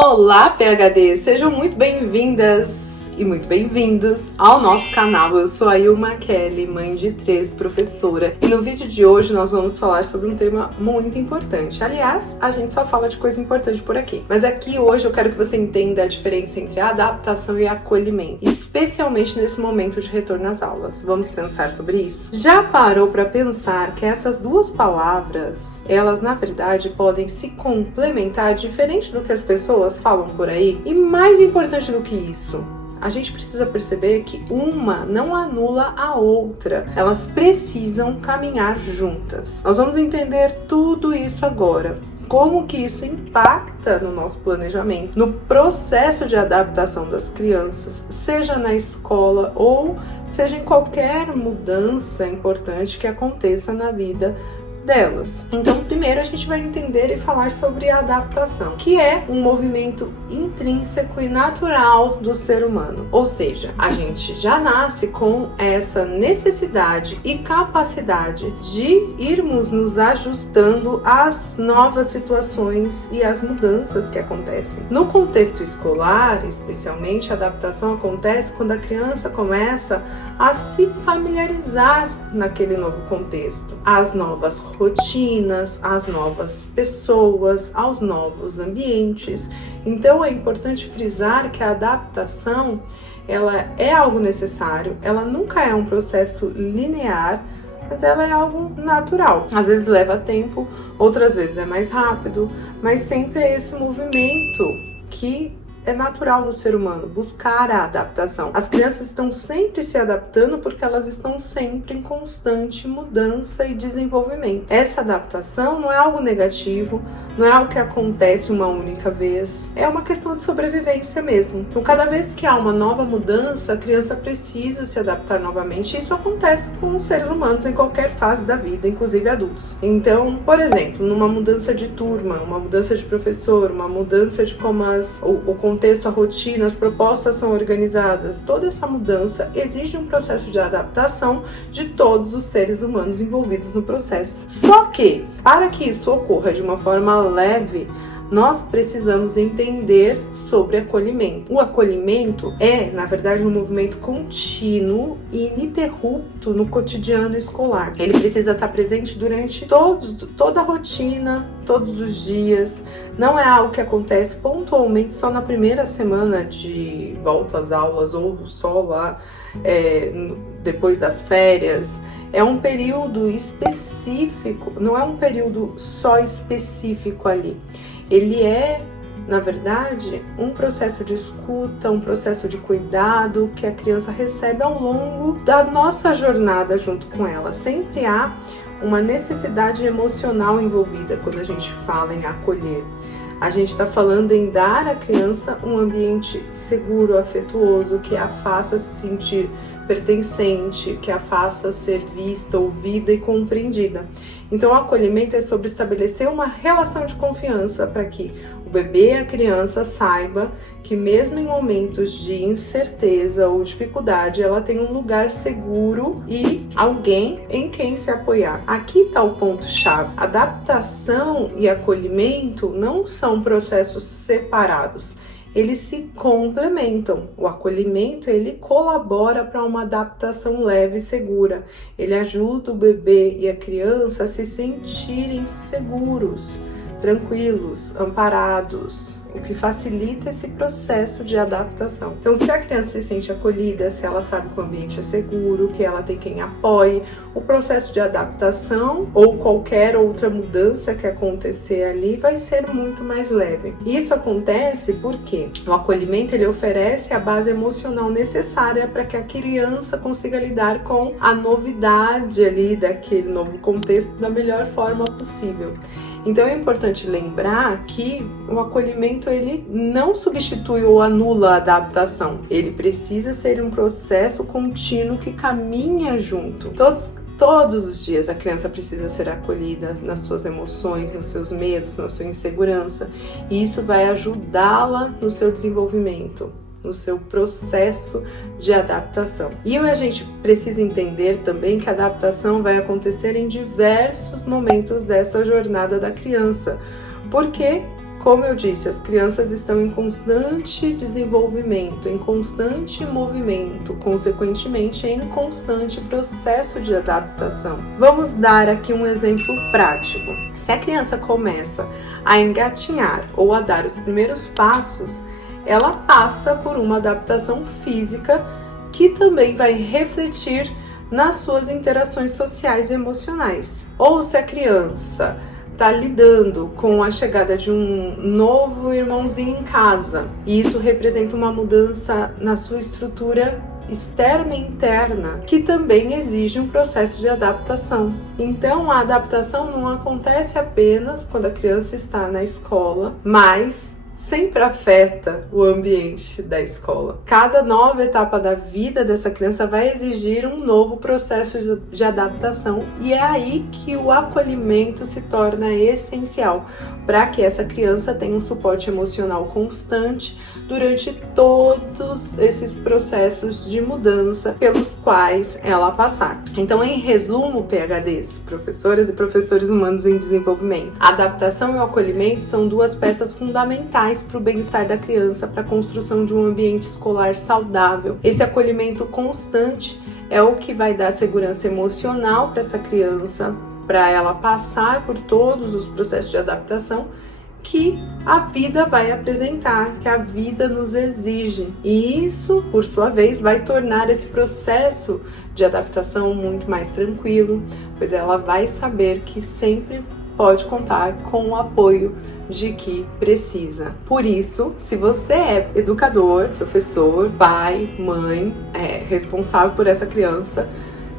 Olá, PhD! Sejam muito bem-vindas e muito bem-vindos ao nosso canal. Eu sou a Ilma Kelly, mãe de 3, professora, e no vídeo de hoje nós vamos falar sobre um tema muito importante. Aliás, a gente só fala de coisa importante por aqui, mas aqui hoje eu quero que você entenda a diferença entre adaptação e acolhimento, especialmente nesse momento de retorno às aulas. Vamos pensar sobre isso? Já parou para pensar que essas duas palavras, elas na verdade podem se complementar diferente do que as pessoas falam por aí? E mais importante do que isso, a gente precisa perceber que uma não anula a outra. Elas precisam caminhar juntas. Nós vamos entender tudo isso agora. Como que isso impacta no nosso planejamento, no processo de adaptação das crianças, seja na escola ou seja em qualquer mudança importante que aconteça na vida delas. Então, primeiro a gente vai entender e falar sobre a adaptação, que é um movimento intrínseco e natural do ser humano. Ou seja, a gente já nasce com essa necessidade e capacidade de irmos nos ajustando às novas situações e às mudanças que acontecem. No contexto escolar, especialmente, a adaptação acontece quando a criança começa a se familiarizar naquele novo contexto, às novas rotinas, às novas pessoas, aos novos ambientes. Então é importante frisar que a adaptação, ela é algo necessário, ela nunca é um processo linear, mas ela é algo natural. Às vezes leva tempo, outras vezes é mais rápido, mas sempre é esse movimento que é natural do ser humano, buscar a adaptação. As crianças estão sempre se adaptando porque elas estão sempre em constante mudança e desenvolvimento. Essa adaptação não é algo negativo, não é algo que acontece uma única vez, é uma questão de sobrevivência mesmo. Então, cada vez que há uma nova mudança, a criança precisa se adaptar novamente. Isso acontece com os seres humanos em qualquer fase da vida, inclusive adultos. Então, por exemplo, numa mudança de turma, uma mudança de professor, uma mudança de como o contexto, a rotina, as propostas são organizadas, toda essa mudança exige um processo de adaptação de todos os seres humanos envolvidos no processo. Só que, para que isso ocorra de uma forma leve, nós precisamos entender sobre acolhimento. O acolhimento é, na verdade, um movimento contínuo e ininterrupto no cotidiano escolar. Ele precisa estar presente durante toda a rotina, todos os dias. Não é algo que acontece pontualmente só na primeira semana de volta às aulas ou só lá depois das férias. É um período específico, não é um período só específico ali. Ele é, na verdade, um processo de escuta, um processo de cuidado que a criança recebe ao longo da nossa jornada junto com ela. Sempre há uma necessidade emocional envolvida quando a gente fala em acolher. A gente está falando em dar à criança um ambiente seguro, afetuoso, que a faça se sentir pertencente, que a faça ser vista, ouvida e compreendida. Então, o acolhimento é sobre estabelecer uma relação de confiança para que o bebê e a criança saiba que mesmo em momentos de incerteza ou dificuldade, ela tem um lugar seguro e alguém em quem se apoiar. Aqui está o ponto-chave. Adaptação e acolhimento não são processos separados. Eles se complementam. O acolhimento, ele colabora para uma adaptação leve e segura. Ele ajuda o bebê e a criança a se sentirem seguros, tranquilos, amparados, o que facilita esse processo de adaptação. Então, se a criança se sente acolhida, se ela sabe que o ambiente é seguro, que ela tem quem apoie, o processo de adaptação ou qualquer outra mudança que acontecer ali vai ser muito mais leve. Isso acontece porque o acolhimento, ele oferece a base emocional necessária para que a criança consiga lidar com a novidade ali daquele novo contexto da melhor forma possível. Então é importante lembrar que o acolhimento, ele não substitui ou anula a adaptação. Ele precisa ser um processo contínuo que caminha junto. Todos os dias a criança precisa ser acolhida nas suas emoções, nos seus medos, na sua insegurança. E isso vai ajudá-la no seu desenvolvimento, no seu processo de adaptação. E a gente precisa entender também que a adaptação vai acontecer em diversos momentos dessa jornada da criança, porque Como eu disse, as crianças estão em constante desenvolvimento, em constante movimento, consequentemente em constante processo de adaptação. Vamos dar aqui um exemplo prático. Se a criança começa a engatinhar ou a dar os primeiros passos, ela passa por uma adaptação física que também vai refletir nas suas interações sociais e emocionais. Ou se a criança está lidando com a chegada de um novo irmãozinho em casa, e isso representa uma mudança na sua estrutura externa e interna, que também exige um processo de adaptação. Então, a adaptação não acontece apenas quando a criança está na escola, mas sempre afeta o ambiente da escola. Cada nova etapa da vida dessa criança vai exigir um novo processo de adaptação, e é aí que o acolhimento se torna essencial para que essa criança tenha um suporte emocional constante durante todos esses processos de mudança pelos quais ela passar. Então, em resumo, PhDs, professoras e professores humanos em desenvolvimento, a adaptação e o acolhimento são duas peças fundamentais para o bem-estar da criança, para a construção de um ambiente escolar saudável. Esse acolhimento constante é o que vai dar segurança emocional para essa criança, para ela passar por todos os processos de adaptação que a vida vai apresentar, que a vida nos exige. E isso, por sua vez, vai tornar esse processo de adaptação muito mais tranquilo, pois ela vai saber que sempre pode contar com o apoio de que precisa. Por isso, se você é educador, professor, pai, mãe, responsável por essa criança,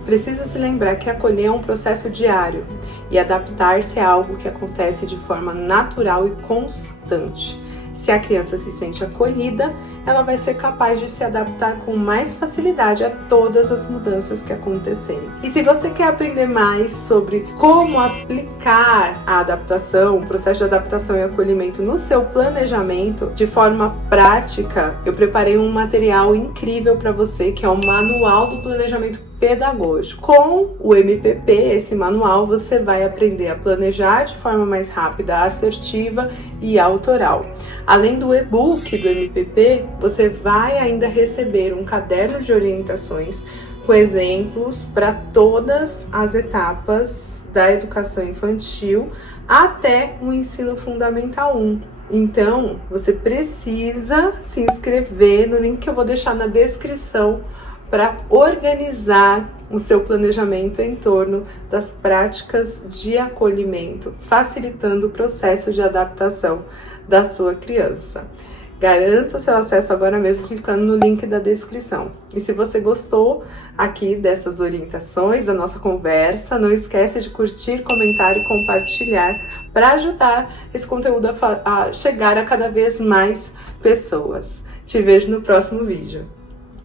precisa se lembrar que acolher é um processo diário e adaptar-se é algo que acontece de forma natural e constante. Se a criança se sente acolhida, ela vai ser capaz de se adaptar com mais facilidade a todas as mudanças que acontecerem. E se você quer aprender mais sobre como aplicar a adaptação, o processo de adaptação e acolhimento no seu planejamento de forma prática, eu preparei um material incrível para você, que é o Manual do Planejamento Pedagógico. Com o MPP, esse manual, você vai aprender a planejar de forma mais rápida, assertiva e autoral. Além do e-book do MPP, você vai ainda receber um caderno de orientações com exemplos para todas as etapas da educação infantil até o ensino fundamental 1. Então, você precisa se inscrever no link que eu vou deixar na descrição para organizar o seu planejamento em torno das práticas de acolhimento, facilitando o processo de adaptação da sua criança. Garanta o seu acesso agora mesmo clicando no link da descrição. E se você gostou aqui dessas orientações, da nossa conversa, não esquece de curtir, comentar e compartilhar para ajudar esse conteúdo a chegar a cada vez mais pessoas. Te vejo no próximo vídeo.